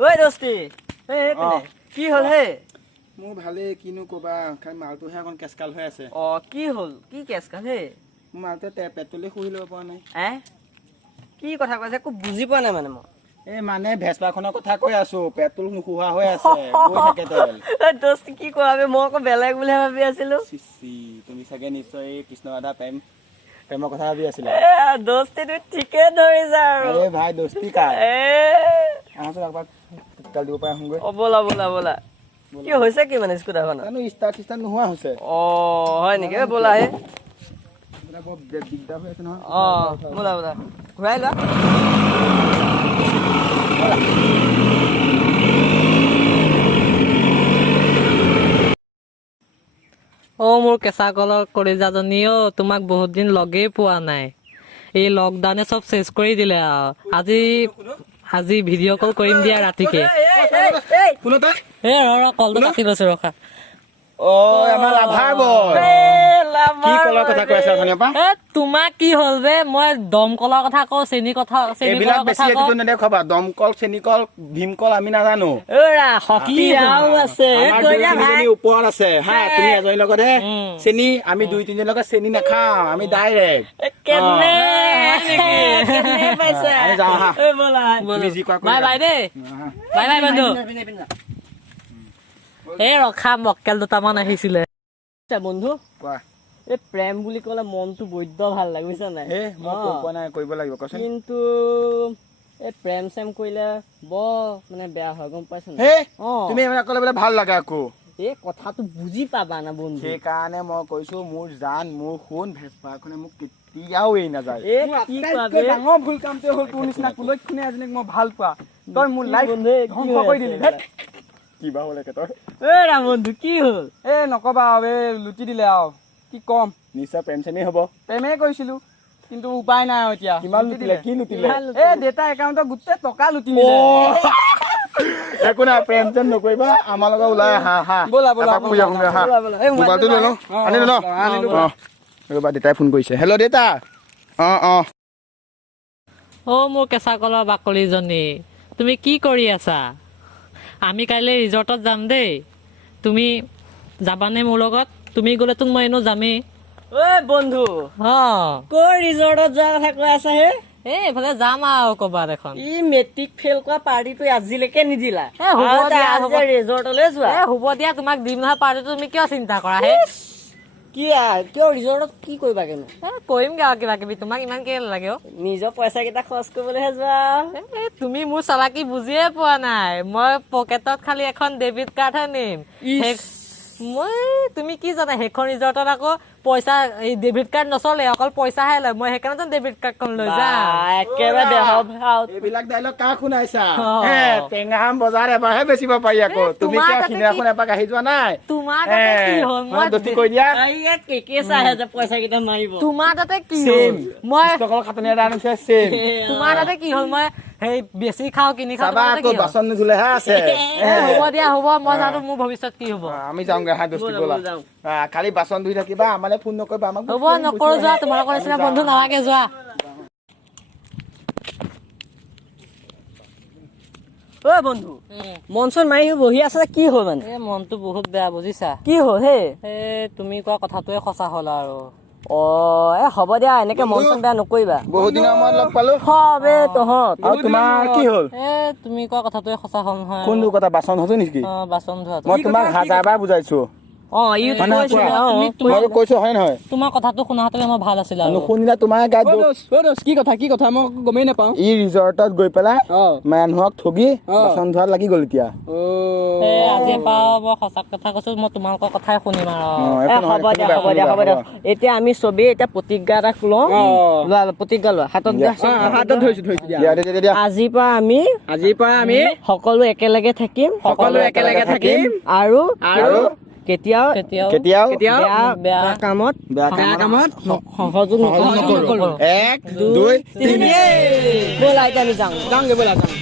ঐ দোস্তি কি হ'ল হে মোৰ ভালে কিনো কবা খালি মালটোহে অকণ কেচকাল হৈ আছে কি হ'ল কি কেচকাল হে মোৰ মালটোৱে পেট্ৰলে শুহি ল'ব পৰা নাই কি কথা কৈছে একো বুজি পোৱা নাই মানে মই এই মানে ভেচপাখনৰ কথা কৈ আছো পেট্ৰল নুশুহা হৈ আছে গৈ থাকে তেল দোস্তি কি কৰাবে মই আকৌ বেলেগ বুলি ভাবি আছিলো তুমি চাগে নিশ্চয় কৃষ্ণ ৰাধা প্ৰেমৰ কথা ভাবি আছিলা দোস্তি তুমি ঠিকে ধৰিছা আৰু এই ভাই দোস্তি কাৰ আহাচোন একবাৰ তেল দিব পাৰে আহোঁগৈ ব'লা ব'লা ব'লা কি হৈছে কি মানে স্কুটাৰখন জানো ষ্টাৰ্ট নোহোৱা হৈছে হয় নেকি ব'লা হে বৰ দিগদাৰ হৈ আছে নহয় ব'লা ব'লা ঘূৰাই লোৱা মোৰ কেঁচা কলৰ কলিজাজনী তোমাক বহুত দিন লগেই পোৱা নাই এই লকডাউনে চব চেছ কৰি দিলে আৰু আজি ভিডিঅ' কল কৰিম দিয়া ৰাতিকে কলটো কাটি লৈছো ৰখা তোমাক কি হ'ল বে মই দমকলৰ কথা কওঁ নেদেখাবা দমকল চেনিকল ভীমকল আমি নাজানো ওপৰত আছে হা তুমি এজনীৰ লগতহে চেনি আমি 2-3জনীৰ লগত চেনি নাখাওঁ আমি ডাইৰেক্ট ৰখা মক্কেল দুটামান আহিছিলে বন্ধু এই প্ৰেম বুলি ক'লে মনটো বৈদ্য ভাল লাগে বুজিছা নাই কৰিব লাগিব কিন্তু এই প্ৰেম চেম কৰিলে বৰ মানে বেয়া হয় গম পাইছা তুমি বোলে ভাল লাগে আকৌ এই কথাটো বুজি পাবা না বন্ধু সেইকাৰণে মই কৈছো মোৰ জান মোৰ শুন ভেচপাখনে মোক কেতিয়াও এৰি নাযায় ডাঙৰ ভুল কামটোৱে হ'ল তোৰ নিচিনা কুলক্ষণে এজনীক মই ভাল পোৱা তই মোৰ লাইফ ধ্বংস কৰি দিলি কিবা হ'ল তই বন্ধু কি হ'ল নকবা লুটি দিলে আৰু কি কম নিশ্চয় প্ৰেম চেমেই হ'ব প্ৰেমেই কৰিছিলো কিন্তু উপায় নাই এতিয়া কিমান লুটিলে কি লুটিলে দেউতা একাউণ্টত গোটেই টকা লুটি নিলে একো নাই প্ৰেম চেম নকৰিবা আমাৰ লগত ওলাই আহা মোবাইলটো লৈ লওঁ আনিলো ন ৰ'বা দেউতাই ফোন কৰিছে হেল্ল' দেউতা মোৰ কেঁচা কলৰ বাকলিজনী তুমি কি কৰি আছা আমি কাইলৈ ৰিজৰ্টত যাম দেই তুমি যাবানে মোৰ লগত তুমি গ'লেতো মই এনেও যামেই বন্ধু ক'ৰ ৰিজৰ্টত যোৱা কথা কৈ আছা হে এইফালে যাম আৰু ক'বাত এখন মেট্ৰিক ফেইল কৰা পাৰ্টিটো আজিলৈকে নিদিলা ৰিজৰ্টলৈ যোৱা হ'ব দিয়া তোমাক দিম নহয় পাৰ্টিটো তুমি কিয় চিন্তা কৰা হে কিয় ৰিজৰ্টত কি কৰিবা কেনো কৰিমগে আৰু কিবা কিবি তোমাক ইমান কি লাগে নিজৰ পইচা কেইটা খৰচ কৰিবলৈহে যোৱা তুমি মোৰ চালাকি বুজিয়ে পোৱা নাই মই পকেটত খালি এখন ডেবিট কাৰ্ডহে নিম তুমি কি জানা সেইখন ৰিজৰ্টত আকৌ পইচা এই ডেবিট কাৰ্ড নচলে অকল পইচাহে লয় মই সেইকাৰণে ডেবিট কাৰ্ডখন লৈ যাম এইবিলাক ডাইলগ কাক শুনাইছা টেঙাহাম বজাৰ এবাৰহে বেচিব পাৰি আকৌ তুমি সিদিনাখন এপাক আহি যোৱা নাই তোমাৰ দোস্তি কৰি দিয়া পইচা কেইটা মাৰিব তোমাৰ তাতে কি মই খাটনি এটা আনিছে চেম তোমাৰ তাতে কি হ'ল মই সেই বেছি খাওঁ কিনি খাওঁ বাচন নুধুলেহে আছে হ'ব দিয়া হ'ব মই জানো মোৰ ভৱিষ্যত কি হ'ব আমি যাওঁগে দোস্তি ব'লা খালি বাচন ধুই থাকিবা আমালে ফোন নকৰিবা আমাক হ'ব নকৰো যোৱা তোমালোকৰ নিচিনা বন্ধু নালাগে যোৱা বন্ধু মন চন মাৰি বহি আছে কি হ'ল মানে মনটো বহুত বেয়া বুজিছা কি হ'ল হে তুমি কোৱা কথাটোৱে সঁচা হ'ল আৰু হ'ব দিয়া এনেকে মন চন বেয়া নকৰিবা বহুত দিনৰ মূৰত লগ পালো তহঁত তোমাৰ কি হ'ল তুমি কোৱা কথাটোৱে সঁচা হ'ল নহয় কোনটো কথা বাচন ধুছো নেকি বাচন ধোৱা মই তোমাক 1000বাৰ বুজাইছো কৈছো হয় নহয় তোমাৰ কথাটো শুনা হেতেনে মই ভাল আছিল নুশুনিলা তোমাৰ গাত কি কথা মই গমেই নাপাওঁ ই ৰিজৰ্টত গৈ পেলাই মানুহক ঠগি বাচন ধোৱাত লাগি গ'ল এতিয়া আজি মই সঁচা কথা কৈছো মই তোমালোকৰ কথাই শুনিম আৰু হ'ব দিয়া এতিয়া আমি চবেই এতিয়া প্ৰতিজ্ঞা এটা লওঁ প্ৰতিজ্ঞা লোৱা হাতত আজিৰ পৰা আমি সকলো একেলগে থাকিম আৰু কেতিয়াও বেয়া কামত সহযোগ নকৰো 1 2 3 ব'লা এতিয়া আমি যাওঁগে ব'লা যাওঁ